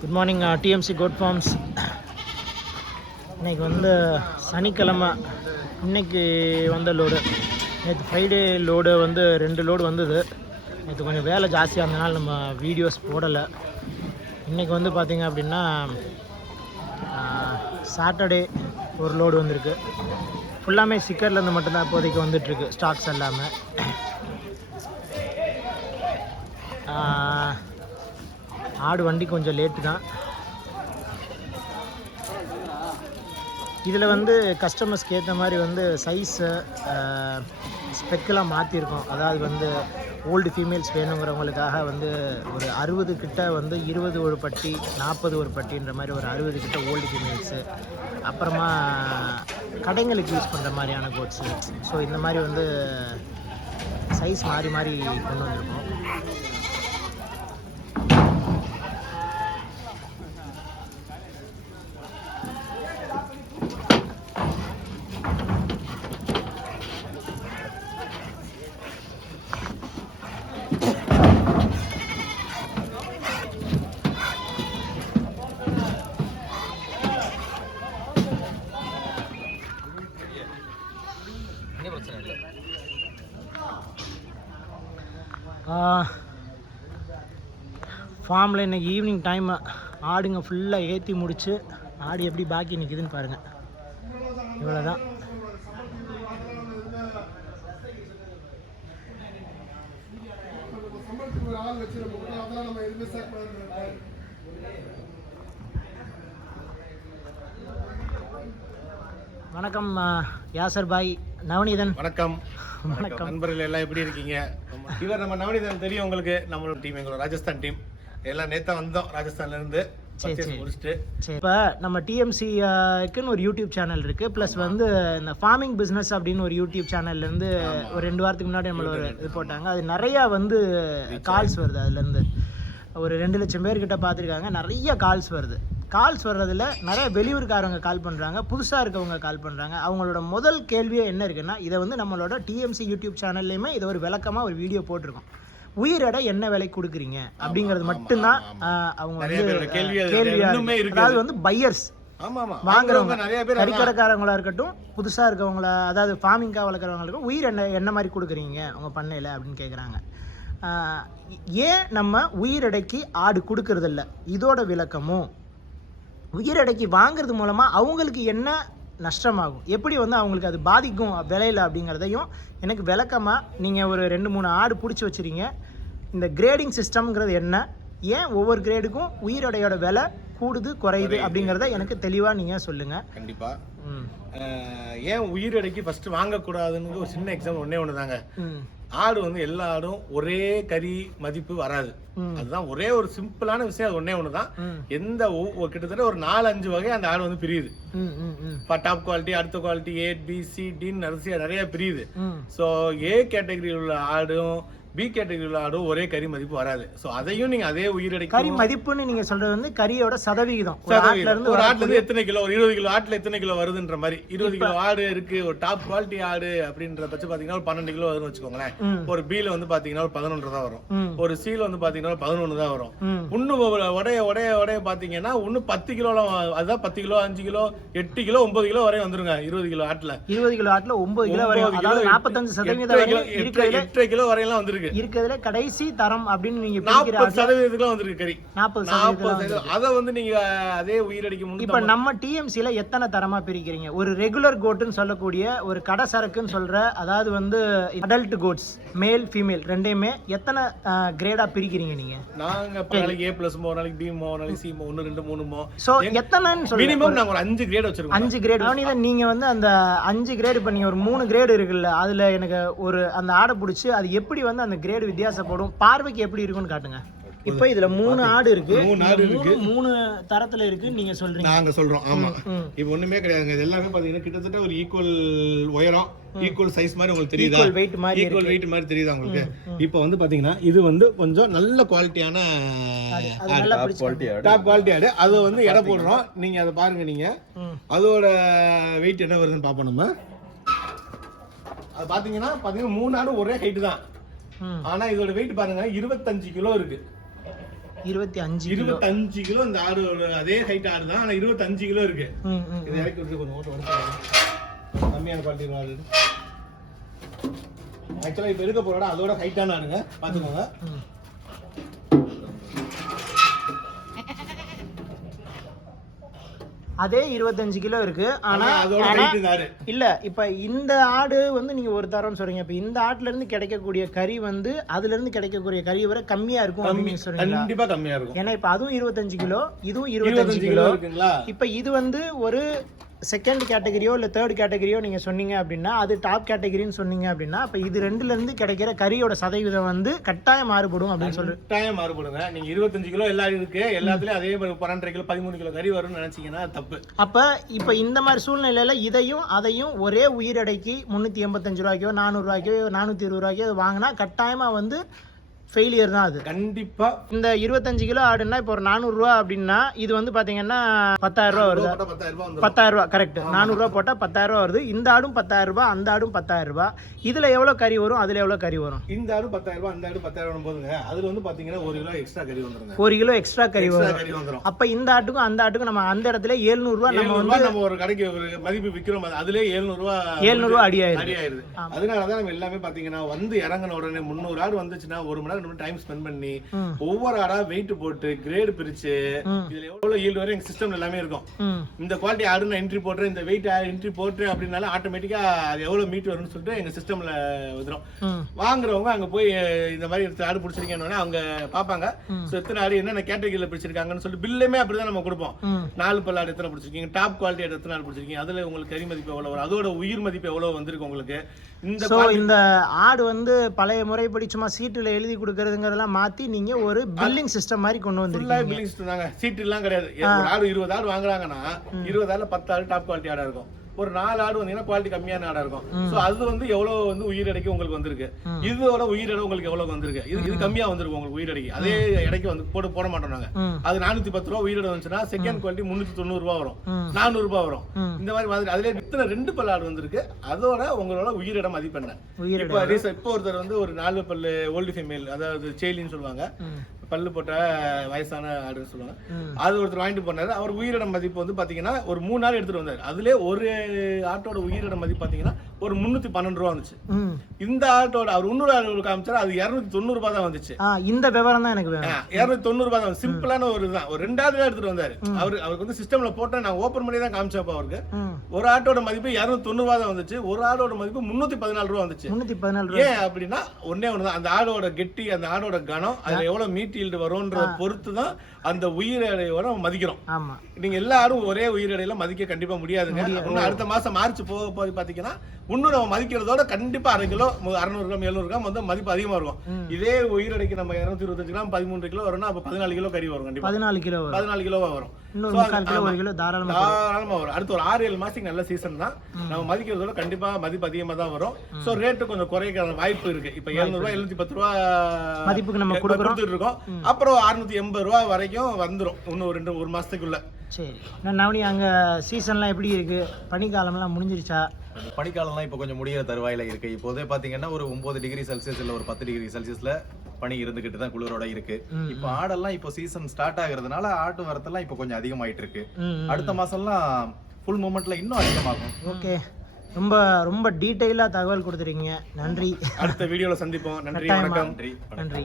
Good morning TMC Goat Farms. இன்றைக்கி வந்து சனிக்கிழமை. இன்றைக்கி வந்த லோடு, நேற்று ஃப்ரைடே லோடு வந்து 2 லோடு வந்தது. நேற்று கொஞ்சம் வேலை ஜாஸ்தியாக இருந்தனால நம்ம வீடியோஸ் போடலை. இன்றைக்கி வந்து பார்த்திங்க அப்படின்னா சாட்டர்டே ஒரு லோடு வந்திருக்கு. ஃபுல்லாமே சிக்கர்லேருந்து மட்டும்தான் இப்போதைக்கு வந்துட்டுருக்கு, ஸ்டாக்ஸ் எல்லாமே. ஆடு வண்டி கொஞ்சம் லேட்டு தான். இதில் வந்து கஸ்டமர்ஸ்க்கு ஏற்ற மாதிரி வந்து சைஸு ஸ்பெக்கெலாம் மாற்றிருக்கோம். அதாவது வந்து ஓல்டு ஃபீமேல்ஸ் வேணுங்கிறவங்களுக்காக வந்து ஒரு 60 கிட்ட வந்து 20 ஒரு பட்டி, 40 ஒரு பட்டின்ற மாதிரி ஒரு 60 கிட்ட ஓல்டு ஃபீமேல்ஸு, அப்புறமா கடைங்களுக்கு யூஸ் பண்ணுற மாதிரியான கோட்ஸு. ஸோ இந்த மாதிரி வந்து சைஸ் மாறி மாறி கொண்டு வந்திருக்கோம். ஃபார்மில் இன்றைக்கி ஈவினிங் டைம் ஆடுங்க ஃபுல்லாக ஏற்றி முடித்து ஆடு எப்படி பாக்கி நிற்குதுன்னு பாருங்கள். இவ்வளோதான். வணக்கம் யாசர் பாய், நவநீதன். வணக்கம். வணக்கம் நண்பர்கள், எல்லாம் எப்படி இருக்கீங்க? இவர் நம்ம நவநீதன் தெரியும் உங்களுக்கு. நம்மளோட டீம், எங்களோட ராஜஸ்தான் டீம் எல்லாம் நேற்று வந்தோம் ராஜஸ்தான்ல இருந்து. இப்போ நம்ம டிஎம்சிக்குன்னு ஒரு யூடியூப் சேனல் இருக்குது. ப்ளஸ் வந்து இந்த ஃபார்மிங் பிஸ்னஸ் அப்படின்னு ஒரு யூடியூப் சேனல்லேருந்து ஒரு 2 வாரத்துக்கு முன்னாடி நம்மள ஒரு இது போட்டாங்க. அது நிறையா வந்து கால்ஸ் வருது. அதுலேருந்து ஒரு 2 லட்சம் பேர்கிட்ட பார்த்துருக்காங்க. நிறைய கால்ஸ் வருது. கால்ஸ் வர்றதில் நிறைய வெளியூருக்காரங்க கால் பண்ணுறாங்க, புதுசாக இருக்கவங்க கால் பண்ணுறாங்க. அவங்களோட முதல் கேள்வியே என்ன இருக்குன்னா, இதை வந்து நம்மளோட டிஎம்சி யூடியூப் சேனல்லையுமே இதை ஒரு விளக்கமாக ஒரு வீடியோ போட்டிருக்கோம். உயிரிடை என்ன விலை கொடுக்குறீங்க அப்படிங்கிறது மட்டும்தான் அவங்க வந்து கேள்வியாக. அதாவது வந்து பையர்ஸ் வாங்குறவங்க நிறைய பேர், கறிக்கடைக்காரங்களா இருக்கட்டும், புதுசாக இருக்கவங்கள, அதாவது ஃபார்மிங்காக வளர்க்குறவங்களுக்கும் உயிர் என்ன மாதிரி கொடுக்குறீங்க உங்கள் பண்ணையில் அப்படின்னு கேட்குறாங்க. ஏன் நம்ம உயிரிடைக்கு ஆடு கொடுக்கறதில்ல, இதோட விளக்கமும் உயிரிடைக்கு வாங்குறது மூலமாக அவங்களுக்கு என்ன நஷ்டமாகும், எப்படி வந்து அவங்களுக்கு அது பாதிக்கும் விலையில் அப்படிங்கிறதையும் எனக்கு விளக்கமாக நீங்கள் ஒரு 2-3 ஆடு பிடிச்சி வச்சுருங்க. இந்த கிரேடிங் சிஸ்டம்ங்கிறது என்ன, ஏன் ஒவ்வொரு கிரேடுக்கும் உயிரிடையோட விலை கூடுது குறையுது அப்படிங்கிறத எனக்கு தெளிவாக நீங்கள் சொல்லுங்கள். கண்டிப்பாக. ஏன் உயிரிடைக்கு ஃபஸ்ட்டு வாங்கக்கூடாதுன்னு ஒரு சின்ன எக்ஸாம்பிள் ஒன்று தாங்க. ஆடு வந்து எல்லா ஆடும் ஒரே கறி மதிப்பு வராது. அதுதான் ஒரே ஒரு சிம்பிளான விஷயம். அது ஒன்று தான். எந்த கிட்டத்தட்ட ஒரு 4-5 வகை அந்த ஆடு வந்து பிரியுது. டாப் குவாலிட்டி, அடுத்த quality, A, B, C, D நிறைய பிரியுது. ஸோ A கேட்டகரியில் உள்ள ஆடும் பி கேட்டகரியில் ஆடும் ஒரே கறி மதிப்பு வராது. ஸோ அதையும் நீங்க அதே உயிரிடை கறி மதிப்புன்னு நீங்க சொல்றது வந்து கறியோட சதவிகிதம். ஒரு ஆட்டுல இருந்து எத்தனை கிலோ, ஒரு 20 கிலோ ஆட்டுல எத்தனை கிலோ வருதுன்ற மாதிரி. 20 கிலோ ஆடு இருக்கு, ஒரு டாப் குவாலிட்டி ஆடு அப்படின்ற பட்சம் பாத்தீங்கன்னா ஒரு 12 கிலோ வரும்னு வச்சுக்கோங்களேன். ஒரு B ல வந்து பாத்தீங்கன்னா ஒரு 11 தான் வரும். ஒரு C ல வந்து பாத்தீங்கன்னா 11 தான் வரும். இன்னும் உடைய பாத்தீங்கன்னா இன்னும் 10 கிலோ, அதுதான் 10 கிலோ, 5 கிலோ, 8 கிலோ, 9 கிலோ வரை வந்துருங்க. 20 கிலோ ஆட்டுல 9 கிலோ வரை, அதாவது 45% 8 கிலோ வரையெல்லாம் வந்துருக்கு. இருக்கிறதுல கடைசி தரம் அப்படின்னு நீங்க 40% வந்திருக்கு கறி. 40%. அத வந்து நீங்க அதே உயிரடிக்கு முன்னாடி இப்ப நம்ம டிஎம்சில எத்தனை தரமா பிரிக்கிறீங்க? ஒரு ரெகுலர் கோட்னு சொல்லக்கூடிய ஒரு கடை சரக்குன்னு சொல்ற, அதாவது வந்து அடல்ட் கோட்ஸ் மேல் ஃபீமேல் ரெண்டையுமே எத்தனை கிரேடா பிரிக்கிறீங்க நீங்க? நாங்க நாளைக்கு A+ மோ, நாளைக்கு B மோ, நாளைக்கு C மோ, 1 2 3 மோ. சோ எத்தனைன்னு சொல்லுங்க. மினிமம் நாங்க ஒரு 5 கிரேட் வச்சிருக்கோம். 5 கிரேட். நீங்க வந்து அந்த 5 கிரேட், இப்ப நீங்க ஒரு 3 கிரேட் இருக்குல்ல, அதுல எனக்கு ஒரு அந்த ஆடை பிடிச்சி அது எப்படி வந்து அந்த கிரேடு வித்தியாசப்படும், பார்வைக்கு எப்படி இருக்குன்னு காட்டுங்க. இப்போ இதுல 3 ஆடு இருக்கு. 3 தரத்துல இருக்கு நீங்க சொல்றீங்க. நாங்க சொல்றோம். ஆமா, இப்போ ஒண்ணுமே கிடையாதுங்க. இது எல்லாமே பாத்தீங்கன்னா கிட்டத்தட்ட ஒரு ஈக்குவல் உயரம், ஈக்குவல் சைஸ் மாதிரி உங்களுக்கு தெரியுதா? ஈக்குவல் வெயிட் மாதிரி தெரியுதா உங்களுக்கு? இப்போ வந்து பாத்தீங்கன்னா இது வந்து கொஞ்சம் நல்ல குவாலிட்டியான டாப் குவாலிட்டி ஆடு. அது வந்து எடை போடுறோம். நீங்க அதை பாருங்க. நீங்க அதோட வெயிட் என்ன வருதுன்னு பாப்போம். நம்ம அது பாத்தீங்கன்னா 3 ஆடு ஒரே ஹைட் தான். ஆனா இதோட வெயிட் பாருங்க 25 கிலோ இருக்கு. 25 கிலோ இந்த ஆடு அதே ஹைட் ஆடு தான், ஆனா 25 கிலோ இருக்கு. இது இறக்கி விட்டு கொஞ்சம் ஓட்டு உடச்சு கம்மியான குவாலிட்டி ஆடு. ஆக்சுவலா இப்ப இருக்க போறோட அதோட ஹைட்டான ஆடுங்க, பாத்துக்கோங்க. அதே 25 கிலோ இருக்கு. ஆனா இல்ல இப்ப இந்த ஆடு வந்து நீங்க ஒரு தரம்னு சொல்றீங்க. இப்ப இந்த ஆட்டுல இருந்து கிடைக்கக்கூடிய கறி வந்து அதுல இருந்து கிடைக்கக்கூடிய கறி வரை கம்மியா இருக்கும் அப்படின்னு சொல்றீங்க. கண்டிப்பா கம்மியா இருக்கும். ஏன்னா இப்ப அதுவும் 25 கிலோ, இதுவும் 25 கிலோ இருக்குங்களா? இப்ப இது வந்து ஒரு செகண்ட் கேட்டகரியோ இல்லை தேர்ட் கேட்டகரியோ நீங்கள் சொன்னீங்க அப்படின்னா, அது டாப் கேட்டகரின்னு சொன்னீங்க அப்படின்னா, அப்போ இது ரெண்டுலேருந்து கிடைக்கிற கறியோட சதவீதம் வந்து கட்டாயம் மாறுபடும் அப்படின்னு சொல்லிட்டு. கட்டாயம் மாறுபடுங்க. நீங்கள் 25 கிலோ எல்லாம் இருக்கு, எல்லாத்துலேயும் அதே 12.5 கிலோ 13 கிலோ கறி வரும்னு நினச்சிங்கன்னா தப்பு. அப்போ இப்போ இந்த மாதிரி சூழ்நிலையில் இதையும் அதையும் ஒரே உயிரடைக்கு 385 ரூபாய்க்கோ 400 ரூபாய்க்கோ 420 ரூபாய்க்கோ வாங்கினா கட்டாயமாக வந்து ஃபெயிலியர் தான் அது கண்டிப்பா. இந்த 25 கிலோ ஆடுன்னா இப்போ ஒரு 400 ரூபா அப்படின்னா இது வந்து பாத்தீங்கன்னா 10,000 ரூபா வருது. 10,000 ரூபா கரெக்ட். 400 ரூபா போட்டா 10,000 ரூபா வருது. இந்த ஆடும் 10,000 ரூபாய், அந்த ஆடும் 10,000 ரூபாய். இதுல எவ்வளவு கறி வரும், அதுல எவ்வளவு கறி வரும்? இந்த ஆடு 10,000 ரூபாய், அந்த ஆடு 10,000 போதுங்க. அதுல வந்து பாத்தீங்கன்னா 1 கிலோ எக்ஸ்ட்ரா கறி வந்துருங்க. 1 கிலோ எக்ஸ்ட்ரா கறி வரும். அப்ப இந்த ஆட்டுக்கும் அந்த ஆட்டுக்கும் நம்ம அந்த இடத்துல 700 ரூபாய் நம்ம ஒரு கடைக்கு ஒரு மதிப்பு விக்கிறோம், அதுலயே 700 ரூபாய் அடி ஆயிருது. அதனாலதான் நம்ம எல்லாமே பாத்தீங்கன்னா வந்து இறங்கின உடனே 300 ஆடு வந்துச்சுன்னா 1 மணி நேரம் டைம் ஸ்பெண்ட் பண்ணி ஒவ்வொரு ஆடா வெயிட் போட்டு கிரேட் பிரிச்சு இதுல எவ்வளவு ஈல்ட் வரை எங்க சிஸ்டம் எல்லாமே இருக்கும். இந்த குவாலிட்டி ஆடு நான் என்ட்ரி போடுறேன், இந்த வெயிட் என்ட்ரி போட்டு அப்படின்னால ஆட்டோமேட்டிக்கா அது எவ்வளவு மீட் வரும்னு சொல்லிட்டு எங்க சிஸ்டம்ல வந்துடும். வாங்குறவங்க அங்க போய் இந்த மாதிரி ஆடு பிடிச்சிருக்கேன்னு அவங்க பாப்பாங்க. எத்தனை ஆடு என்னென்ன கேட்டகரியில பிடிச்சிருக்காங்கன்னு சொல்லிட்டு பில்லுமே அப்படிதான் நம்ம கொடுப்போம். 4 பல் ஆடு எத்தனை பிடிச்சிருக்கீங்க, டாப் குவாலிட்டி ஆடு எத்தனை ஆடு பிடிச்சிருக்கீங்க, அதுல உங்களுக்கு கறி மதிப்பு எவ்வளவு வரும், அதோட உயிர் மதிப்பு எவ்வளவு வந்திருக்கு உங்களுக்கு. இந்த ஆடு வந்து பழைய முறைப்படி சும்மா சீட்டுல எழுதி கொடுக்கறதுங்கிறதெல்லாம் மாத்தி நீங்க ஒரு பில்லிங் சிஸ்டம் மாதிரி கொண்டு வந்திருக்கீங்க. பில்லிங் சிஸ்டம் தாங்க, சீட் எல்லாம் கிடையாது. ஒரு ஆடு 20 ஆடு வாங்குறாங்கன்னா 20 ஆடுல 10 ஆடு டாப் குவாலிட்டி ஆடா இருக்கும், ஒரு 4 ஆடு வந்தீங்கன்னா குவாலிட்டி கம்மியான ஆடா இருக்கும். சோ அது வந்து எவ்வளவு வந்து உயிரடைக்கு உங்களுக்கு வந்திருக்கு, இதோட உயிரிடை உங்களுக்கு எவ்வளவு வந்திருக்கு, இது கம்மியா வந்திருக்கு உங்களுக்கு உயிரடைக்கு. அதே இடைக்கு வந்து போட மாட்டோம் நாங்க. அது 410 ரூபா உயிரிடை வந்துச்சுன்னா செகண்ட் குவாலிட்டி 390 ரூபா வரும், 400 ரூபாய் வரும். இந்த மாதிரி அதுல இத்தனை 2 பல் ஆடு வந்திருக்கு, அதோட உங்களோட உயிரிட மதிப்பெண்ண. இப்போ ஒருத்தர் வந்து ஒரு 4 பல்லு ஓல்டு ஃபீமேல், அதாவது சேலின்னு சொல்லுவாங்க, பல்லு போட்ட வயசான ஆடுன்னு சொல்லுவாங்க, அது ஒருத்தர் வாங்கிட்டு போனாரு. அவர் உயிரிட மதிப்பு வந்து பாத்தீங்கன்னா ஒரு 3 நாள் எடுத்துட்டு வந்தாரு. அதுல ஒரு ஆட்டோட உயிரிட மதிப்பு பாத்தீங்கன்னா ஒரு 312 ரூபா வந்துச்சு. இந்த ஆட்டோட அவர் 300 ஆடு காமிச்சாரு, அது 290 ரூபாய் தான் வந்துச்சு. இந்த விவரம் தான் எனக்கு வேணும். 290 ரூபாய் தான். சிம்பிளான ஒரு இதுதான். ஒரு 2வது எடுத்துட்டு வந்தாரு. அவருக்கு வந்து சிஸ்டம்ல போட்டா நான் ஓபன் பண்ணி தான் காமிச்சப்ப அவருக்கு ஒரு ஆட்டோட மதிப்பு 290 ரூபாய் தான் வந்துச்சு, ஒரு ஆடோட மதிப்பு 314 ரூபாய் வந்துச்சு. 314 ஏன் அப்படின்னா ஒன்னே ஒண்ணுதான், அந்த ஆடோட கெட்டி, அந்த ஆடோட கனம், அதுல எவ்வளவு மீட் ஈல்டு வரும்ன்றத பொறுத்து தான் அந்த உயிரிடையோட மதிக்கிறோம். நீங்க எல்லா ஆடும் ஒரே உயிரிடையில மதிக்க கண்டிப்பா முடியாதுங்க. அடுத்த மாசம் மார்ச் போக போது பாத்தீங்கன்னா இன்னும் நம்ம மதிக்கிறதோட கண்டிப்பா 1/2 கிலோ 600 கிராம் 700 கிராம் வந்து மதிப்பு அதிகமா இருக்கும். இதே உயிரடைக்கு நம்ம 225 கிராம் 13 கிலோ வரும்னா அப்ப 14 கிலோ கறி வரும். கண்டிப்பா 14 கிலோவா வரும். தாராளமா வரும். அடுத்து ஒரு 6-7 மாசத்துக்கு நல்ல சீசன் தான். நம்ம மதிக்கிறதோட கண்டிப்பா மதிப்பு அதிகமா தான் வரும். சோ ரேட்டு கொஞ்சம் குறைக்கிற வாய்ப்பு இருக்கு. இப்ப 700 ரூபாய் 710 ரூபாய் மதிப்புக்கு நம்ம கொடுத்துட்டு இருக்கோம். அப்புறம் 680 ரூபாய் வரைக்கும் வந்துரும் இன்னும் ஒரு மாசத்துக்குள்ள. சரி நவனி, அங்க சீசன்லாம் எப்படி இருக்கு? பனிக்காலம்லாம் முடிஞ்சிருச்சா? பனிக்காலம்லாம் இப்போ கொஞ்சம் முடிகிற தருவாயில இருக்கு. இப்போதே பாத்தீங்கன்னா ஒரு 9 டிகிரி செல்சியஸ் இல்ல ஒரு 10 டிகிரி செல்சியஸ்ல பனி இருந்துகிட்டு தான் குளிரோட இருக்கு. இப்போ ஆடெல்லாம் இப்போ சீசன் ஸ்டார்ட் ஆகுறதுனால ஆட்டு வரத்தெல்லாம் இப்போ கொஞ்சம் அதிகமாயிட்டு இருக்கு. அடுத்த மாசம்லாம் ஃபுல் மூமெண்ட்ல இன்னும் அதிகமாகும். ஓகே, ரொம்ப ரொம்ப டீடைலா தகவல் கொடுத்துருக்கீங்க. நன்றி. அடுத்த வீடியோல சந்திப்போம். நன்றி, வணக்கம். நன்றி.